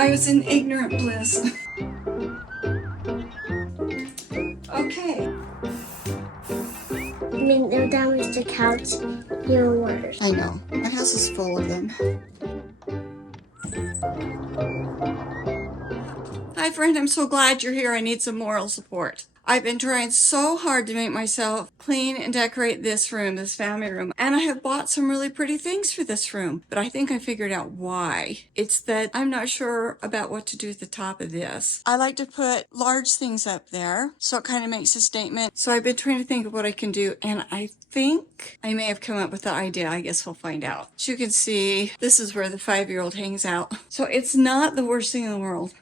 I was in ignorant bliss. Okay. I mean, they're damaged the couch, even worse. I know. My house is full of them. Hi, friend. I'm so glad you're here. I need some moral support. I've been trying so hard to make myself clean and decorate this room, this family room, and I have bought some really pretty things for this room, but I think I figured out why. It's that I'm not sure about what to do at the top of this. I like to put large things up there, so it kind of makes a statement. So I've been trying to think of what I can do, and I think I may have come up with the idea. I guess we'll find out. As you can see, this is where the 5-year-old hangs out. So it's not the worst thing in the world.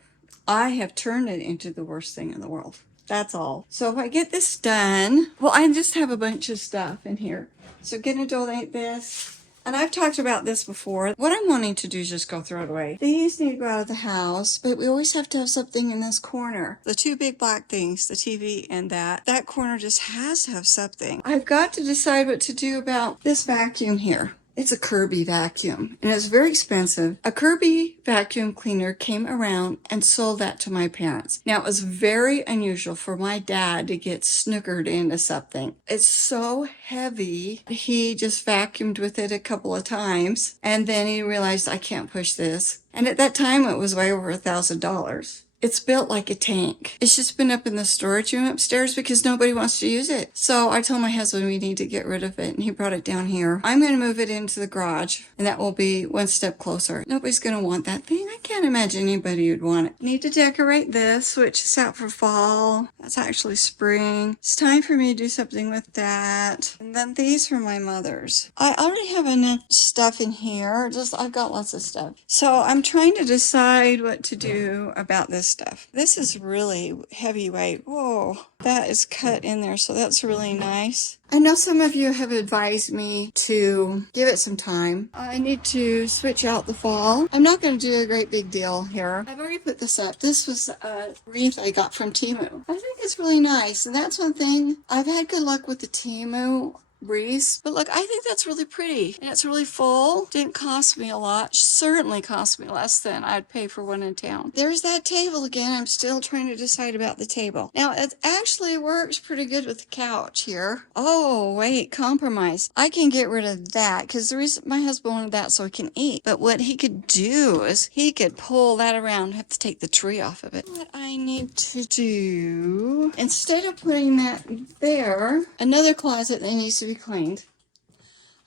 I have turned it into the worst thing in the world. That's all. So if I get this done, well, I just have a bunch of stuff in here. So gonna donate this. And I've talked about this before. What I'm wanting to do is just go throw it away. These need to go out of the house, but we always have to have something in this corner. The two big black things, the TV and that corner just has to have something. I've got to decide what to do about this vacuum here. It's a Kirby vacuum, and it's very expensive. A Kirby vacuum cleaner came around and sold that to my parents. Now, it was very unusual for my dad to get snookered into something. It's so heavy, he just vacuumed with it a couple of times, and then he realized, I can't push this. And at that time, it was way over $1,000. It's built like a tank. It's just been up in the storage room upstairs because nobody wants to use it. So I told my husband we need to get rid of it, and he brought it down here. I'm going to move it into the garage, and that will be one step closer. Nobody's going to want that thing. I can't imagine anybody would want it. Need to decorate this, which is out for fall. That's actually spring. It's time for me to do something with that. And then these are my mother's. I already have enough stuff in here. I've got lots of stuff. So I'm trying to decide what to do about this stuff. This is really heavyweight. Whoa, that is cut in there, so that's really nice. I know some of you have advised me to give it some time. I need to switch out the fall. I'm not going to do a great big deal here. I've already put this up. This was a wreath I got from Temu. I think it's really nice, and that's one thing. I've had good luck with the Temu wreaths, but look, I think that's really pretty, and it's really full. Didn't cost me a lot. Certainly cost me less than I'd pay for one in town. There's that table again. I'm still trying to decide about the table. Now, it actually works pretty good with the couch here. Oh, wait, compromise. I can get rid of that, because the reason my husband wanted that so he can eat, but what he could do is he could pull that around, have to take the tree off of it. What I need to do, instead of putting that there, another closet that needs to be cleaned.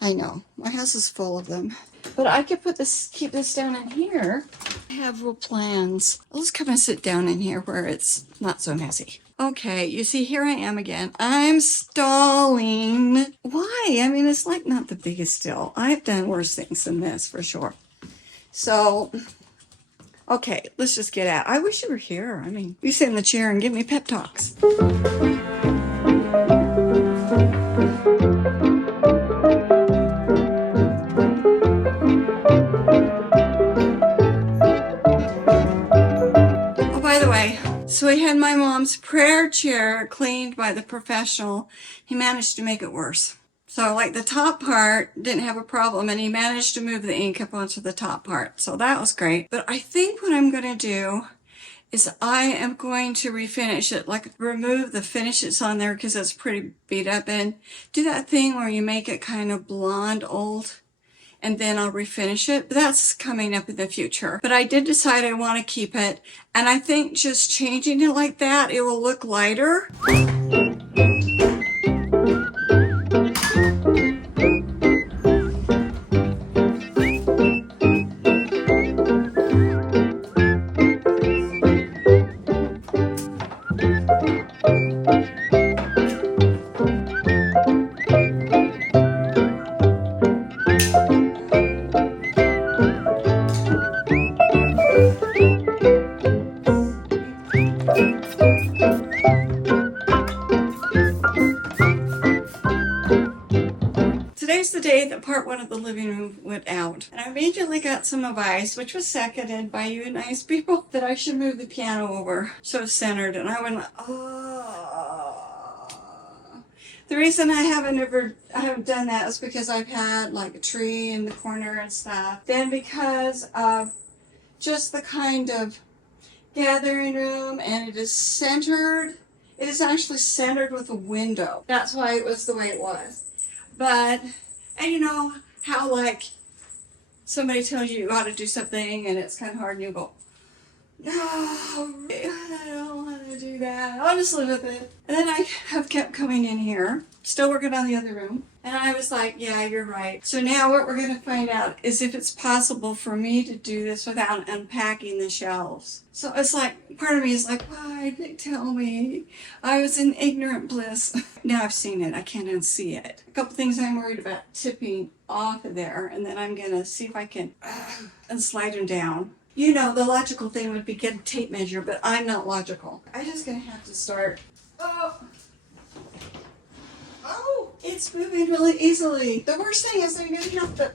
I know, my house is full of them. But I could keep this down in here. I have real plans. I'll just come and sit down in here where it's not so messy. Okay, you see, here I am again. I'm stalling. Why? I mean, it's like not the biggest deal. I've done worse things than this, for sure. So, okay, let's just get out. I wish you were here. I mean, you sit in the chair and give me pep talks. So we had my mom's prayer chair cleaned by the professional. He managed to make it worse. So like the top part didn't have a problem, and he managed to move the ink up onto the top part. So that was great. But I think what I'm going to do is I am going to refinish it, like remove the finishes on there because it's pretty beat up, and do that thing where you make it kind of blonde old, and then I'll refinish it. But that's coming up in the future. But I did decide I want to keep it, and I think just changing it like that, it will look lighter. Today's the day that part one of the living room went out, and I immediately got some advice, which was seconded by you nice people, that I should move the piano over so it's centered, and I went, oh. The reason I haven't done that is because I've had like a tree in the corner and stuff. Then because of just the kind of gathering room, and it is centered. It is actually centered with a window. That's why it was the way it was. But, and you know how like somebody tells you you ought to do something and it's kind of hard and you go, no, I don't want to do that. I'll just live with it. And then I have kept coming in here, still working on the other room. And I was like, yeah, you're right. So now what we're going to find out is if it's possible for me to do this without unpacking the shelves. So it's like, part of me is like, why did they tell me? I was in ignorant bliss. Now I've seen it. I can't unsee it. A couple things I'm worried about tipping off of there. And then I'm going to see if I can and slide them down. You know, the logical thing would be get a tape measure, but I'm not logical. I'm just going to have to start. Oh, it's moving really easily. The worst thing is I'm going to have to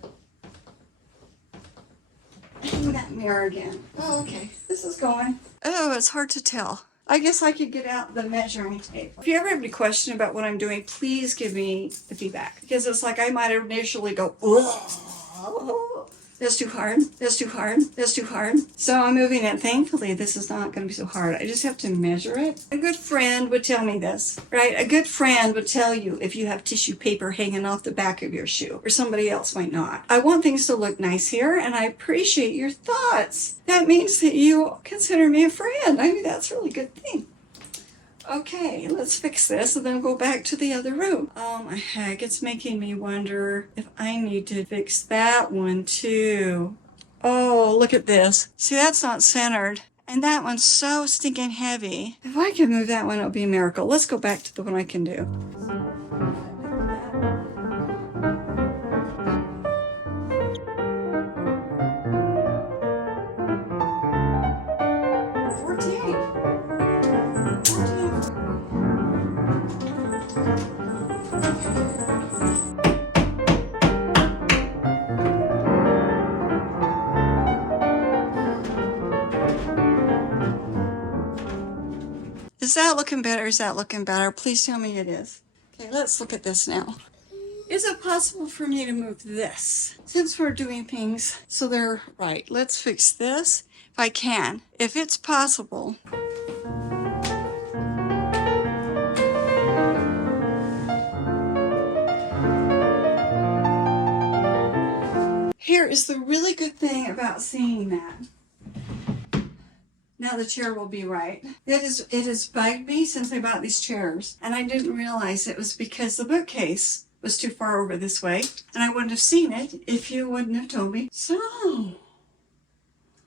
hang that mirror again. Oh, okay. This is going. Oh, it's hard to tell. I guess I could get out the measuring tape. If you ever have any question about what I'm doing, please give me the feedback. Because it's like I might initially go, oh, that's too hard, that's too hard, that's too hard. So I'm moving it. Thankfully, this is not going to be so hard. I just have to measure it. A good friend would tell me this, right? A good friend would tell you if you have tissue paper hanging off the back of your shoe, or somebody else might not. I want things to look nice here, and I appreciate your thoughts. That means that you consider me a friend. I mean, that's a really good thing. Okay, let's fix this and then go back to the other room. Oh my heck, it's making me wonder if I need to fix that one too. Oh, look at this. See, that's not centered. And that one's so stinking heavy. If I can move that one, it'll be a miracle. Let's go back to the one I can do. Is that looking better? Is that looking better? Please tell me it is. Okay, let's look at this now. Is it possible for me to move this? Since we're doing things so they're right, let's fix this if I can. If it's possible. Here is the really good thing about seeing that. Now the chair will be right. It has bugged me since I bought these chairs, and I didn't realize it was because the bookcase was too far over this way, and I wouldn't have seen it if you wouldn't have told me. So,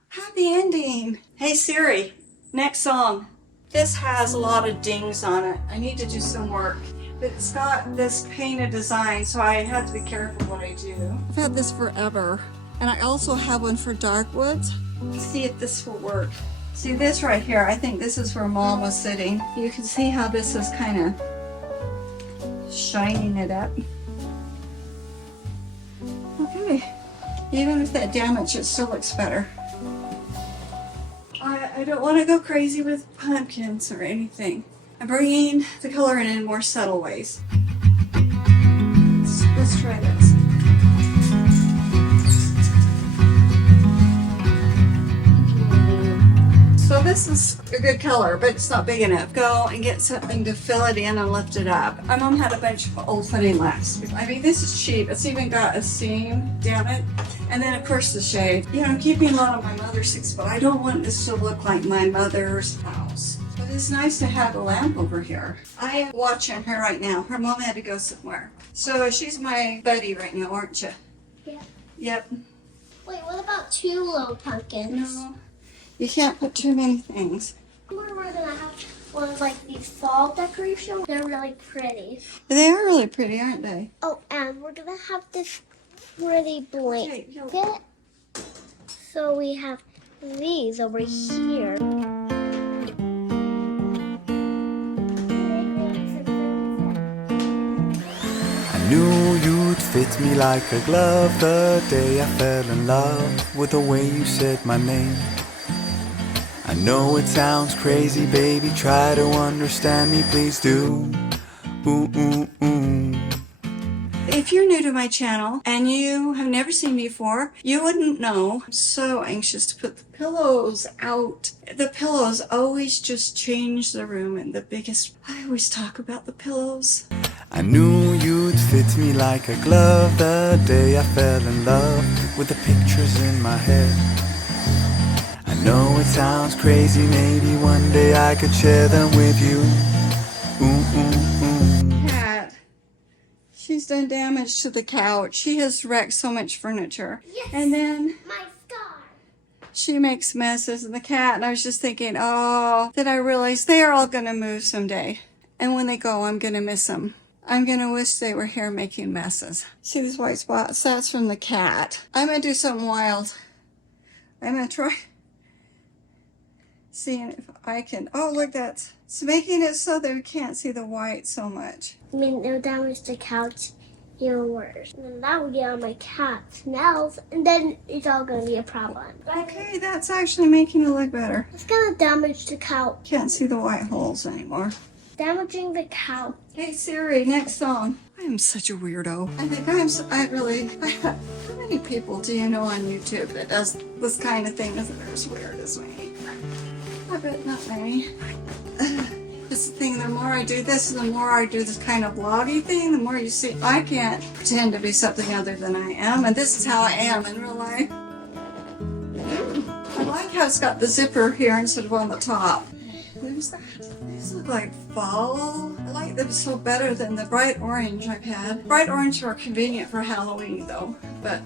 happy ending. Hey Siri, next song. This has a lot of dings on it. I need to do some work. But it's got this painted design, so I have to be careful what I do. I've had this forever, and I also have one for dark woods. Let's see if this will work. See this right here, I think this is where Mom was sitting. You can see how this is kind of shining it up. Okay, even with that damage, it still looks better. I don't want to go crazy with pumpkins or anything. I'm bringing the color in more subtle ways. Let's try this. So this is a good color, but it's not big enough. Go and get something to fill it in and lift it up. My mom had a bunch of old footing lasts. I mean, this is cheap. It's even got a seam down it. And then, of course, the shade. You know, I'm keeping a lot of my mother's things, but I don't want this to look like my mother's house. But it's nice to have a lamp over here. I am watching her right now. Her mom had to go somewhere. So she's my buddy right now, aren't you? Yeah. Yep. Wait, what about two little pumpkins? No. You can't put too many things. We're gonna have one of like these fall decorations. They're really pretty. They are really pretty, aren't they? Oh, and we're gonna have this pretty blanket. So we have these over here. I knew you'd fit me like a glove the day I fell in love with the way you said my name. I know it sounds crazy, baby, try to understand me, please do. Ooh, ooh, ooh. If you're new to my channel and you have never seen me before, you wouldn't know. I'm so anxious to put the pillows out. The pillows always just change the room, and I always talk about the pillows. I knew you'd fit me like a glove the day I fell in love with the pictures in my head. I know it sounds crazy, maybe one day I could share them with you. Cat. She's done damage to the couch. She has wrecked so much furniture. Yes, and then my scar. she makes messes in the cat. And I was just thinking, oh, then I realized they are all going to move someday. And when they go, I'm going to miss them. I'm going to wish they were here making messes. See these white spots? That's from the cat. I'm going to do something wild. I'm going to try seeing if I can. Oh, look, it's making it so that we can't see the white so much. I mean, it'll damage the couch even worse. And then that will get on my cat's nails, and then it's all going to be a problem. Okay, that's actually making it look better. It's going to damage the couch. Can't see the white holes anymore. Damaging the couch. Hey Siri, next song. I am such a weirdo. I think how many people do you know on YouTube that does this kind of thing that are as weird as me? I bet not many. This is the thing, the more I do this and the more I do this kind of vloggy thing, the more you see, I can't pretend to be something other than I am, and this is how I am in real life. I like how it's got the zipper here instead of on the top. There's that. These look like fall. I like them so better than the bright orange I've had. Bright orange are convenient for Halloween though, but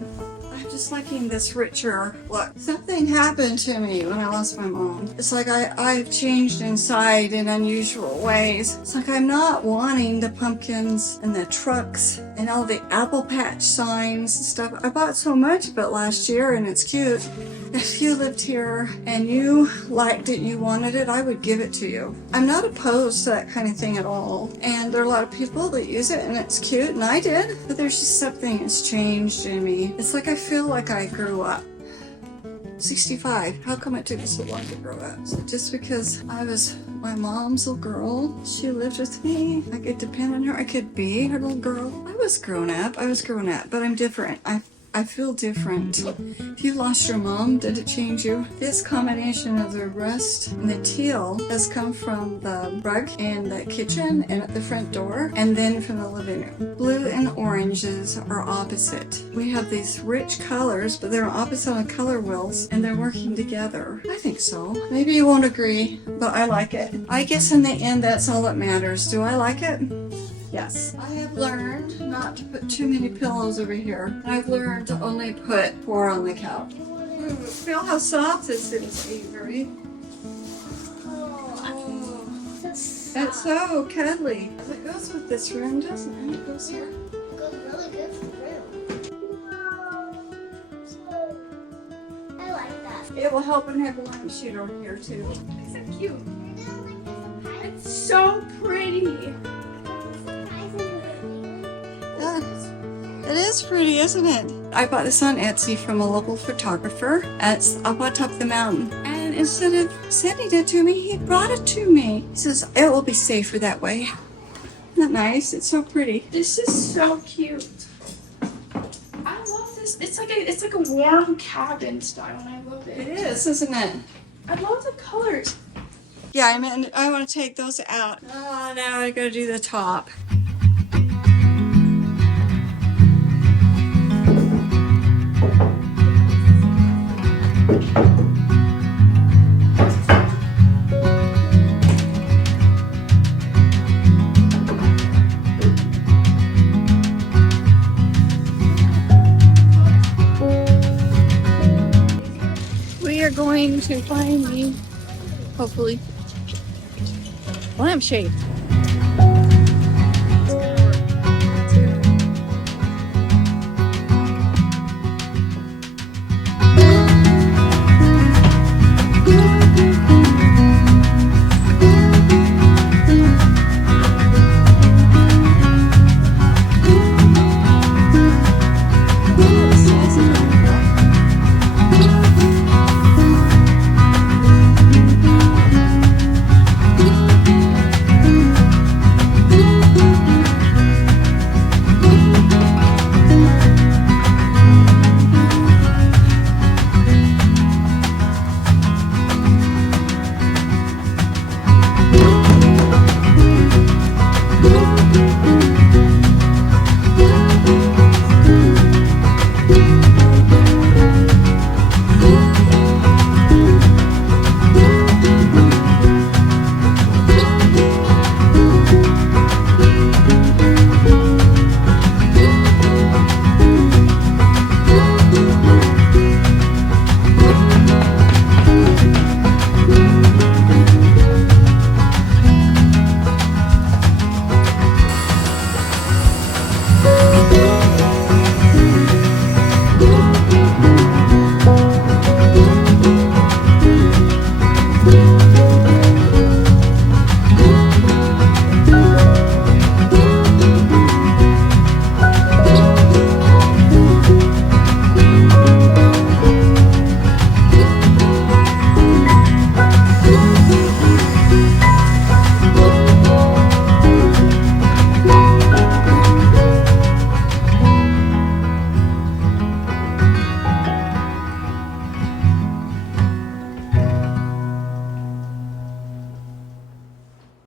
I'm just liking this richer look. Something happened to me when I lost my mom. It's like I've changed inside in unusual ways. It's like I'm not wanting the pumpkins and the trucks and all the apple patch signs and stuff. I bought so much of it last year and it's cute. If you lived here and you liked it, you wanted it, I would give it to you. I'm not opposed to that kind of thing at all. And there are a lot of people that use it and it's cute, and I did. But there's just something that's changed in me. It's like I feel like I grew up. 65. How come it took me so long to grow up? So just because I was my mom's little girl, she lived with me. I could depend on her. I could be her little girl. I was grown up, but I'm different. I feel different. If you lost your mom, did it change you? This combination of the rust and the teal has come from the rug in the kitchen and at the front door, and then from the living room. Blue and oranges are opposite. We have these rich colors, but they're opposite on the color wheels, and they're working together. I think so. Maybe you won't agree, but I like it. I guess in the end, that's all that matters. Do I like it? Yes. I have learned not to put too many pillows over here. I've learned to only put 4 on the couch. Feel how soft this is, Avery. Oh, That's so cuddly. It goes with this room, doesn't it? It goes here. It goes really good for the room. Wow. I like that. It will help and have a lampshade over here too. It's so cute. It's so pretty. It is pretty, isn't it? I bought this on Etsy from a local photographer. It's up on top of the mountain. And instead of sending it to me, he brought it to me. He says, it will be safer that way. Isn't that nice? It's so pretty. This is so cute. I love this. It's like a warm cabin style, and I love it. It is, isn't it? I love the colors. Yeah, I want to take those out. Oh, now I gotta do the top. We are going to find me, hopefully, lampshade.